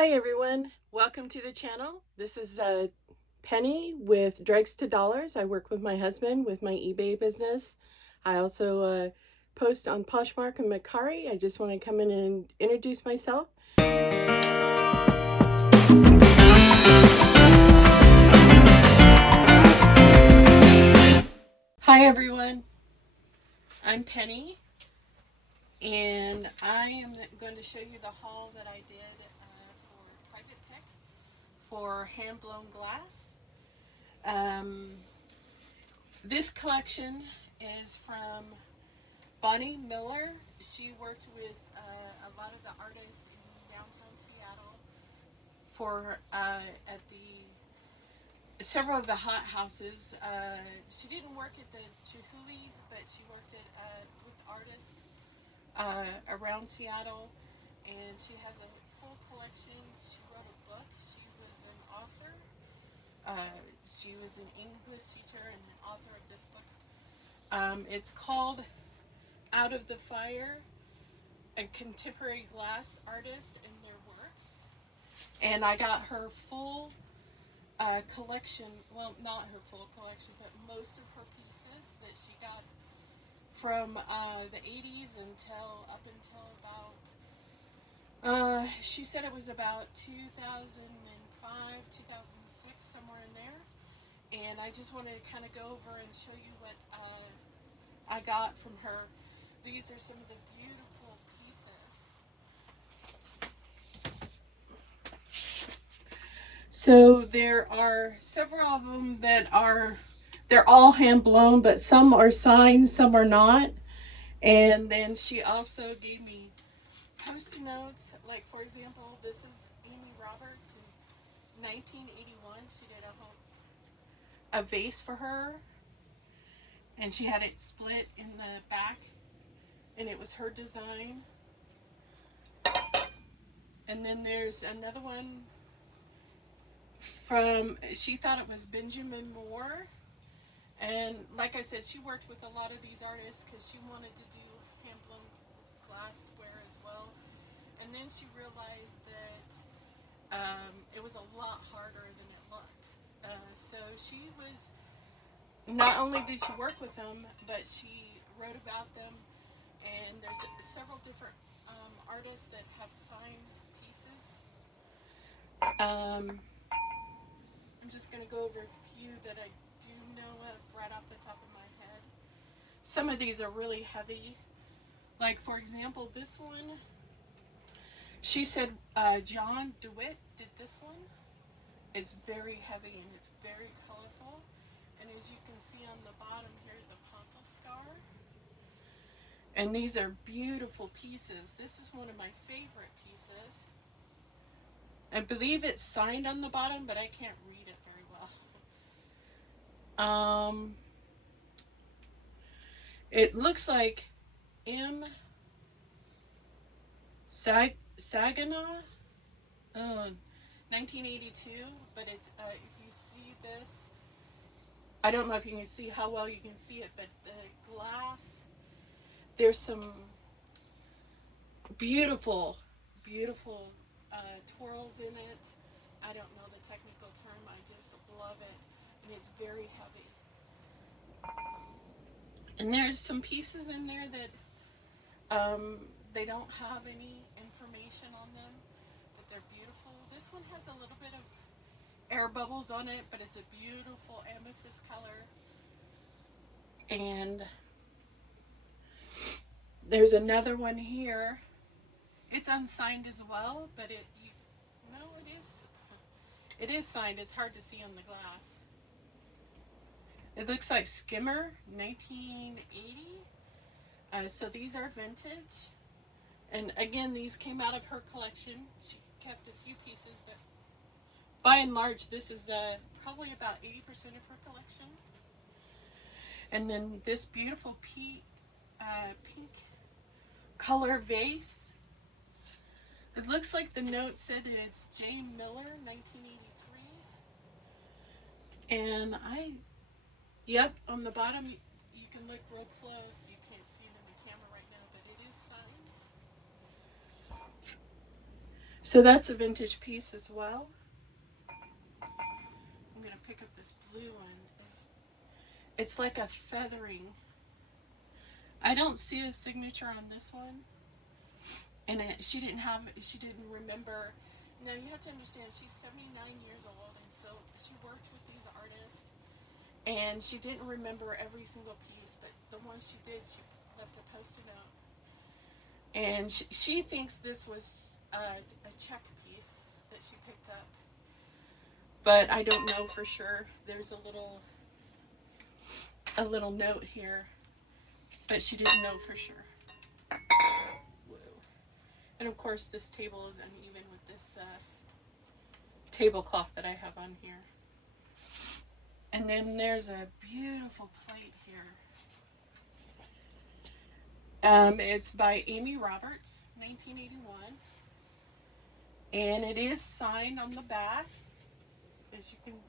Hi everyone, welcome to the channel. This is Penny with Dregs to Dollars. I work with my husband with my eBay business. I also post on Poshmark and Mercari. I just want to come in and introduce myself. Hi everyone, I'm Penny and I am going to show you the haul that I did for Private Pick for hand-blown glass. This collection is from Bonnie Miller. She worked with a lot of the artists in downtown Seattle for at the several of the hot houses. She didn't work at the Chihuly, but she worked at with artists around Seattle, and she has a full collection. She wrote a book. She was an author. She was an English teacher and an author of this book. It's called Out of the Fire, a contemporary glass artist and their works. And I got her full collection, well, not her full collection, but most of her pieces that she got from the 80s up until about, she said it was about 2005, 2006, somewhere in there. And I just wanted to kind of go over and show you what I got from her. These are some of the beautiful pieces. So there are several of them that they're all hand blown, but some are signed, some are not. And then she also gave me post-it notes. Like, for example, this is Amy Roberts in 1981. She did a vase for her, and she had it split in the back, and it was her design. And then there's another one from, she thought it was Benjamin Moore. And like I said, she worked with a lot of these artists because she wanted to do hand-blown glassware as well. And then she realized that it was a lot harder than it looked. So she was, not only did she work with them, but she wrote about them. And there's several different artists that have signed pieces. I'm just going to go over a few that I do know of right off the top of my head. Some of these are really heavy. Like, for example, this one, she said John DeWitt did this one. It's very heavy and it's very colorful. And as you can see on the bottom here, the pontal scar. And these are beautiful pieces. This is one of my favorite pieces. I believe it's signed on the bottom, but I can't read it very well. It looks like M. Saginaw, 1982, but it's if you see this, I don't know if you can see how well you can see it, but the glass, there's some beautiful twirls in it. I don't know the technical term, I just love it, and it's very heavy. And there's some pieces in there that they don't have any information on them, but they're beautiful. This one has a little bit of air bubbles on it, but it's a beautiful amethyst color. And there's another one here. It's unsigned as well, but it is signed. It's hard to see on the glass. It looks like Skimmer, 1980. So these are vintage. And again, these came out of her collection. She kept a few pieces, but by and large, this is probably about 80% of her collection. And then this beautiful pink color vase. It looks like the note said that it's J. Miller, 1983. And yep, on the bottom, you can look real close. You can't see it in the camera right now, but it is signed. So that's a vintage piece as well. I'm going to pick up this blue one. It's like a feathering. I don't see a signature on this one. And she didn't remember. Now you have to understand, she's 79 years old, and so she worked with these artists, and she didn't remember every single piece, but the ones she did, she left a post-it note. And she thinks this was a check piece that she picked up, but I don't know for sure. There's a little note here, but she didn't know for sure. Whoa. And of course, this table is uneven with this tablecloth that I have on here. And then there's a beautiful plate here. It's by Amy Roberts, 1981. And it is signed on the back, as you can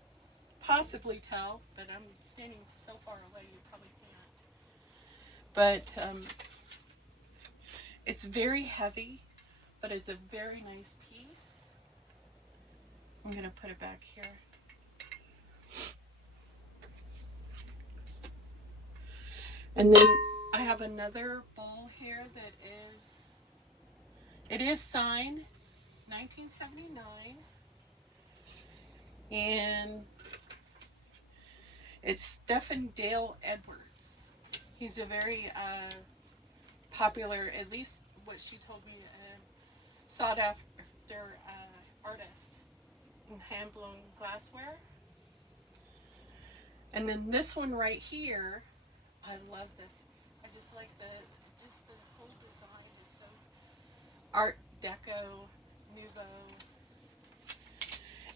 possibly tell, but I'm standing so far away you probably can't. But it's very heavy, but it's a very nice piece. I'm going to put it back here. And then I have another bowl here that it is signed 1979, and it's Stephen Dale Edwards. He's a very popular, at least what she told me, sought after artist in hand-blown glassware. And then this one right here, I love this. I just like the whole design is so Art Deco, Nouveau.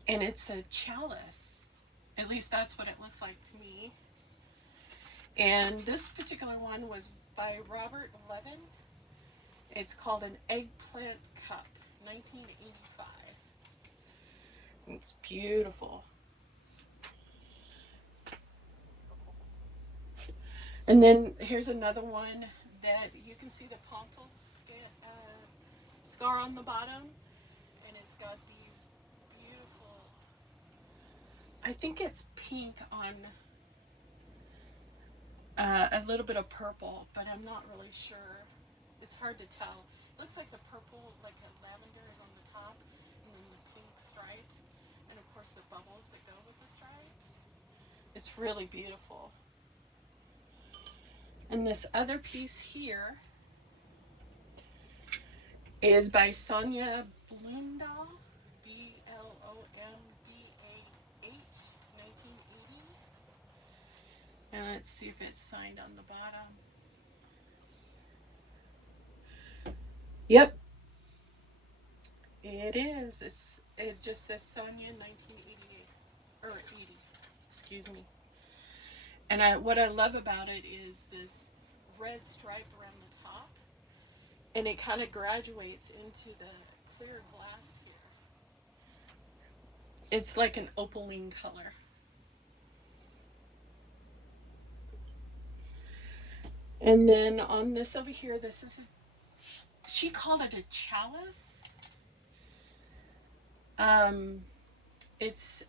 And it's a chalice. At least that's what it looks like to me. And this particular one was by Robert Levin. It's called an Eggplant Cup, 1985. It's beautiful. And then here's another one that you can see the pontal scar on the bottom, and it's got these beautiful, I think it's pink on a little bit of purple, but I'm not really sure. It's hard to tell. It looks like the purple, like a lavender, is on the top, and then the pink stripes, and of course the bubbles that go with the stripes. It's really beautiful. And this other piece here is by Sonia Blumdahl, B-L-O-M-D-A-H, 1980. And let's see if it's signed on the bottom. Yep, it is. It just says Sonia 1988 or 80. Excuse me. And what I love about it is this red stripe around the top, and it kind of graduates into the clear glass here. It's like an opaline color. And then on this over here, she called it a chalice. It's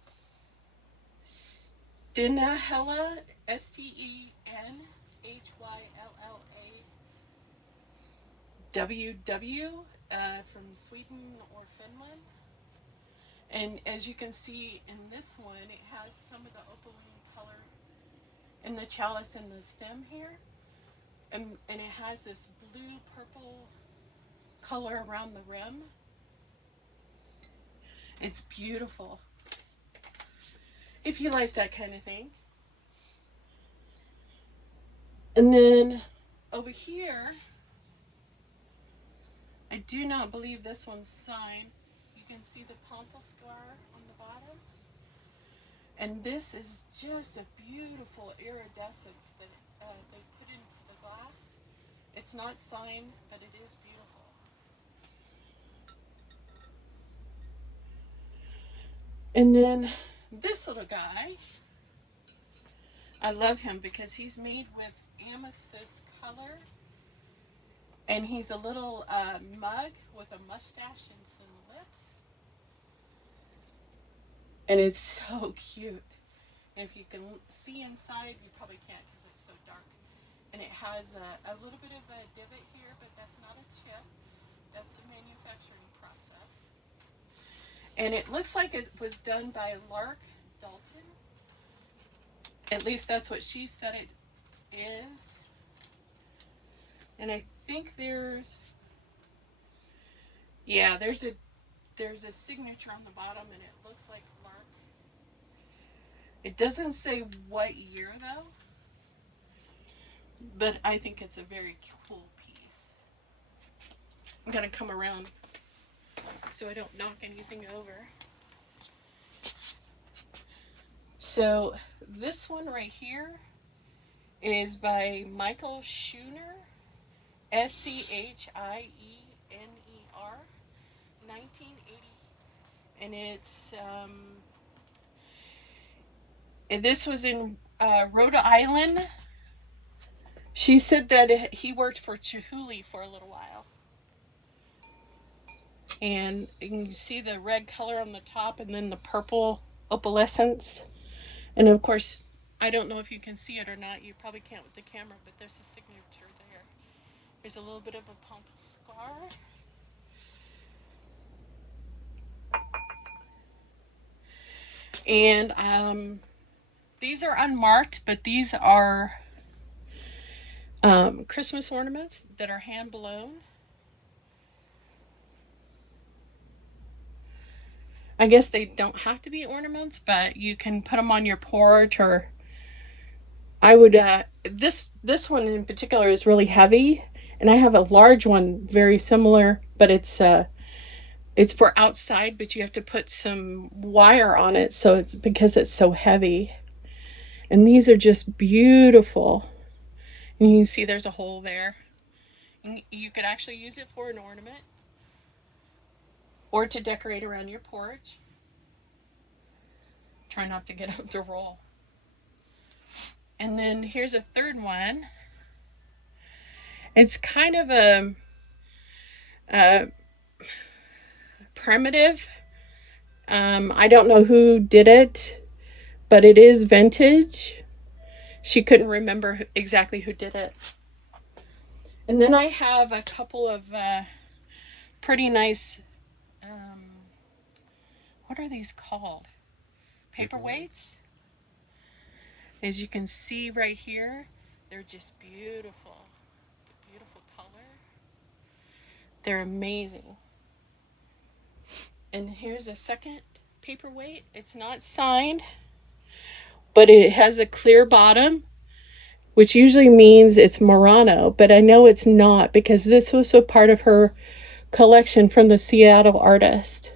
Stenhylla, Stenhylla from Sweden or Finland. And as you can see in this one, it has some of the opaline color in the chalice and the stem here. And it has this blue purple color around the rim. It's beautiful, if you like that kind of thing. And then over here, I do not believe this one's signed. You can see the pontal scar on the bottom. And this is just a beautiful iridescence that they put into the glass. It's not signed, but it is beautiful. And then this little guy, I love him because he's made with amethyst color. And he's a little mug with a mustache and some lips. And it's so cute. And if you can see inside, you probably can't because it's so dark. And it has a little bit of a divot here, but that's not a chip. That's the manufacturing process. And it looks like it was done by Lark Dalton. At least that's what she said it is. And I think there's a signature on the bottom, and it looks like Lark. It doesn't say what year though, but I think it's a very cool piece. I'm gonna come around so I don't knock anything over. So this one right here is by Michael Schooner, Schiner, 1980, and this was in Rhode Island. She said that he worked for Chihuly for a little while. And you can see the red color on the top and then the purple opalescence. And of course, I don't know if you can see it or not. You probably can't with the camera, but there's a signature there. There's a little bit of a pontal scar. And these are unmarked, but these are Christmas ornaments that are hand blown. I guess they don't have to be ornaments, but you can put them on your porch, or I would this one in particular is really heavy, and I have a large one very similar, but it's for outside, but you have to put some wire on it, so it's because it's so heavy. And these are just beautiful. And you can see there's a hole there. And you could actually use it for an ornament or to decorate around your porch. Try not to get up the roll. And then here's a third one. It's kind of a primitive. I don't know who did it, but it is vintage. She couldn't remember exactly who did it. And then I have a couple of pretty nice, what are these called? Paperweights. As you can see right here, they're just beautiful. Beautiful color. They're amazing. And here's a second paperweight. It's not signed, but it has a clear bottom, which usually means it's Murano, but I know it's not because this was a part of her collection from the Seattle artist.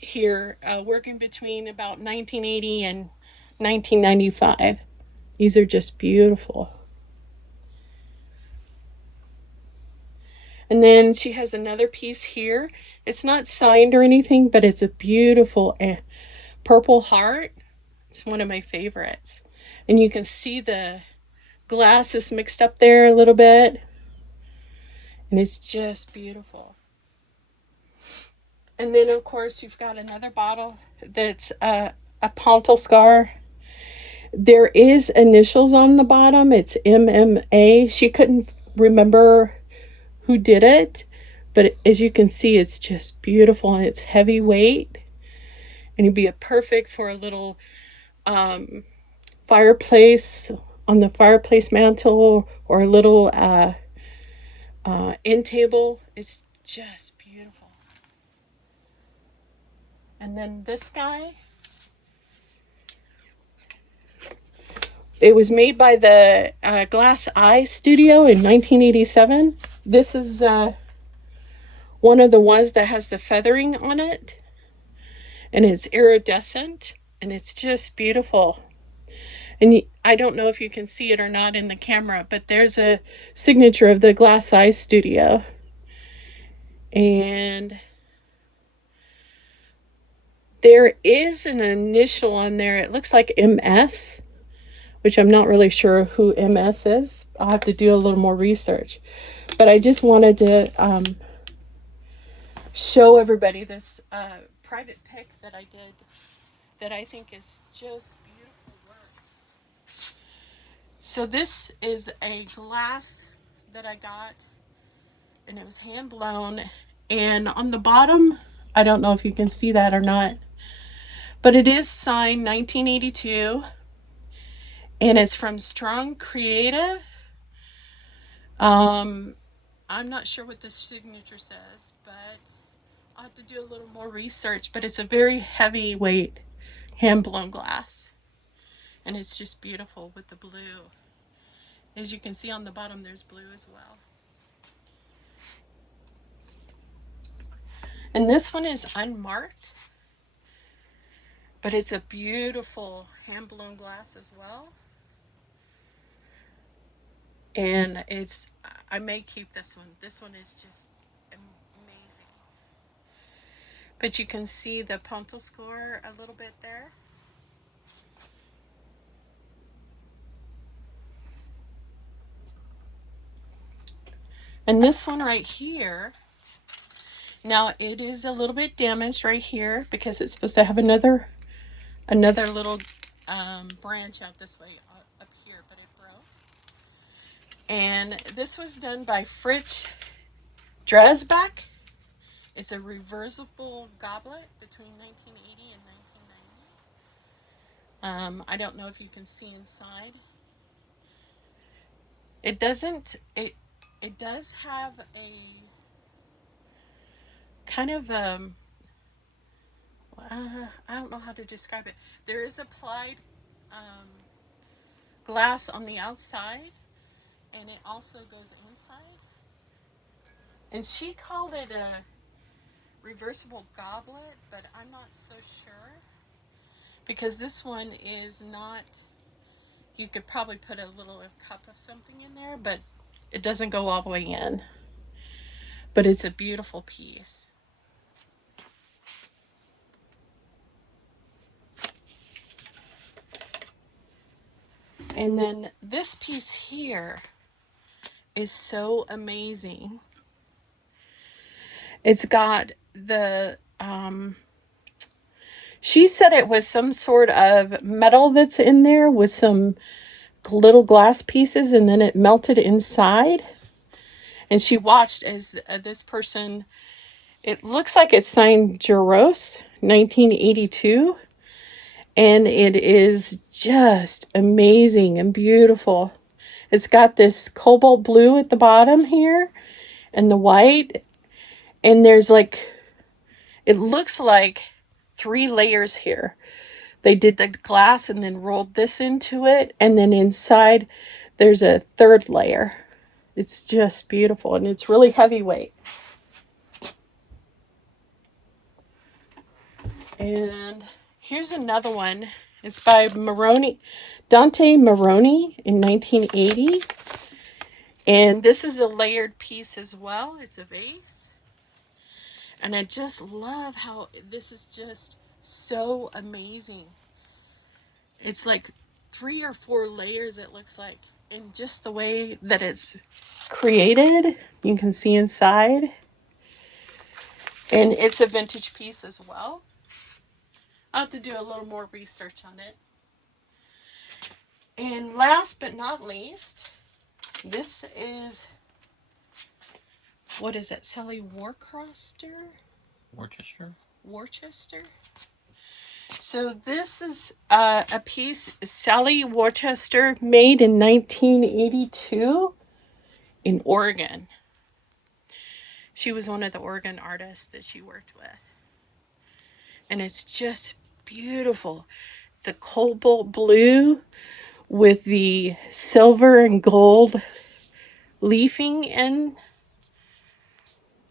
Here, working between about 1980 and 1995. These are just beautiful. And then she has another piece here. It's not signed or anything, but it's a beautiful purple heart. It's one of my favorites. And you can see the glass is mixed up there a little bit. And it's just beautiful. And then, of course, you've got another bottle that's a pontal scar. There is initials on the bottom. It's MMA. She couldn't remember who did it, but as you can see, it's just beautiful, and it's heavyweight. And it'd be perfect for a little fireplace, on the fireplace mantle, or a little end table. It's just beautiful. And then this guy, it was made by the Glass Eye Studio in 1987. This is one of the ones that has the feathering on it, and it's iridescent, and it's just beautiful. And I don't know if you can see it or not in the camera, but there's a signature of the Glass Eye Studio. And there is an initial on there. It looks like MS which I'm not really sure who MS is. I'll have to do a little more research. But I just wanted to show everybody this private pick that I did that I think is just beautiful work. So this is a glass that I got, and it was hand blown. And on the bottom, I don't know if you can see that or not, but it is signed 1982, and it's from Strong Creative. I'm not sure what the signature says, but I'll have to do a little more research. But it's a very heavyweight hand blown glass, and it's just beautiful with the blue. As you can see on the bottom, there's blue as well. And this one is unmarked, but it's a beautiful hand blown glass as well. And I may keep this one. This one is just amazing. But you can see the Punto score a little bit there. And this one right here, now it is a little bit damaged right here because it's supposed to have another little branch out this way up here, but it broke. And this was done by Fritz Dresbach. It's a reversible goblet between 1980 and 1990. I don't know if you can see inside. It doesn't, it does have a kind of, I don't know how to describe it. There is applied glass on the outside, and it also goes inside. And she called it a reversible goblet, but I'm not so sure, because this one is not, you could probably put a little cup of something in there, but it doesn't go all the way in. But it's a beautiful piece. And then this piece here is so amazing. It's got the, she said it was some sort of metal that's in there with some little glass pieces, and then it melted inside. And she watched as this person, it looks like it's signed Jaros, 1982. And it is just amazing and beautiful. It's got this cobalt blue at the bottom here and the white. And there's like, it looks like 3 layers here. They did the glass and then rolled this into it. And then inside there's a 3rd layer. It's just beautiful, and it's really heavyweight. And here's another one. It's by Dante Maroni in 1980. And this is a layered piece as well. It's a vase. And I just love how this is just so amazing. It's like 3 or 4 layers, it looks like. And just the way that it's created, you can see inside. And it's a vintage piece as well. I'll have to do a little more research on it. And last but not least, this is, what is it, Sally Worcester? Worcester. So this is a piece Sally Worcester made in 1982 in Oregon. She was one of the Oregon artists that she worked with. And it's just beautiful. It's a cobalt blue with the silver and gold leafing in.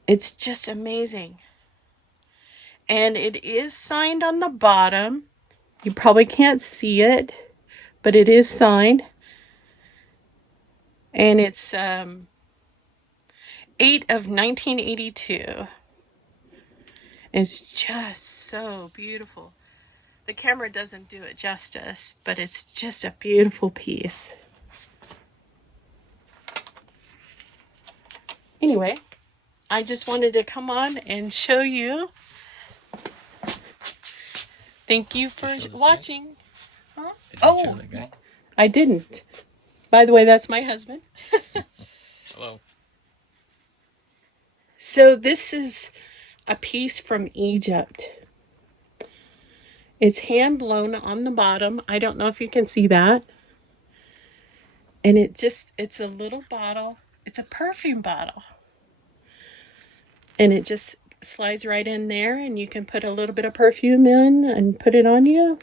It's just amazing. And it is signed on the bottom. You probably can't see it, but it is signed. And it's 8 of 1982. It's just so beautiful. the camera doesn't do it justice, but it's just a beautiful piece. Anyway, I just wanted to come on and show you. Thank you for watching. Huh? Oh, I didn't. By the way, that's my husband. Hello. So this is a piece from Egypt. It's hand blown on the bottom. I don't know if you can see that. And it's a little bottle. It's a perfume bottle. And it just slides right in there, and you can put a little bit of perfume in and put it on you.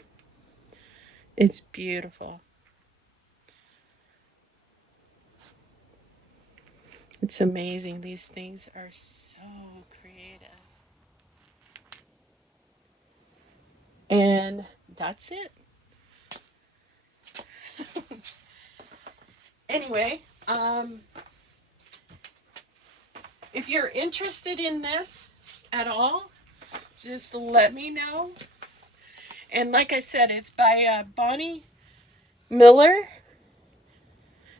It's beautiful. It's amazing. These things are so creative. And that's it. Anyway, if you're interested in this at all, just let me know. And like I said, it's by Bonnie Miller.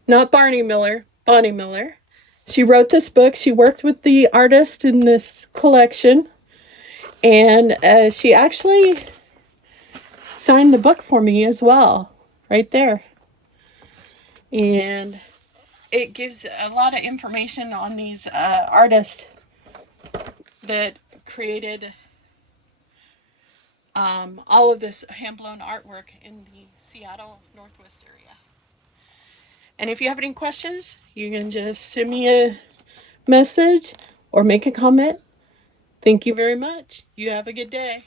Not Barney Miller, Bonnie Miller. She wrote this book. She worked with the artist in this collection. And she actually signed the book for me as well, right there. And it gives a lot of information on these artists that created all of this hand-blown artwork in the Seattle Northwest area. And if you have any questions, you can just send me a message or make a comment. Thank you very much. You have a good day.